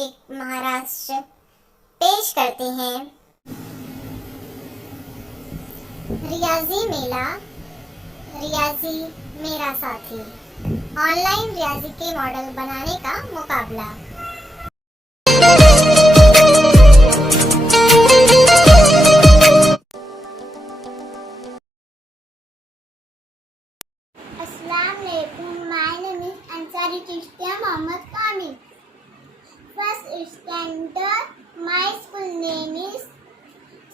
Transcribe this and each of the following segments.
नाशिक महाराष्ट्र पेश करते हैं रियाज़ी मेला, रियाज़ी मेरा साथी, ऑनलाइन रियाज़ी के मॉडल बनाने का मुकाबला। My name is Ansari Chishtiya Mohammed Kamil. First standard. My school name is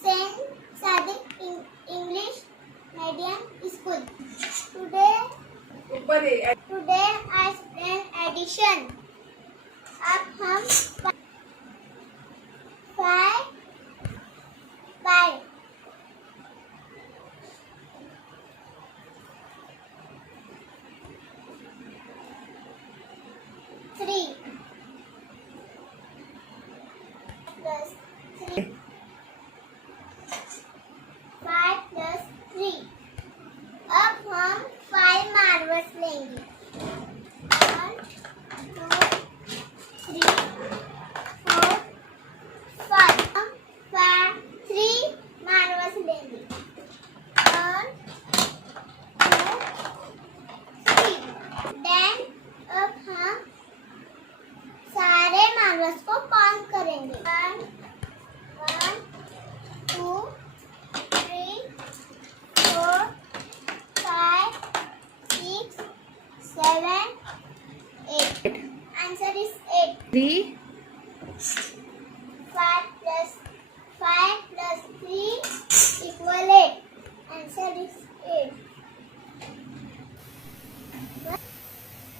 Saint Sadiq English Medium School. Today I explain addition. अब हम 5 3 plus 3 5 plus 3। अब हम 5 मार्बल्स लेंगे। 1 2 3 4 5। हम 3 मार्बल्स लेंगे। 1 2 3। देन अब हम सारे मार्बल्स को काउंट करेंगे। 1 2 3 4 5 6 7 8। Answer is 8। 3 5 plus 3 equal 8। Answer is 8।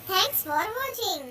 Thanks for watching.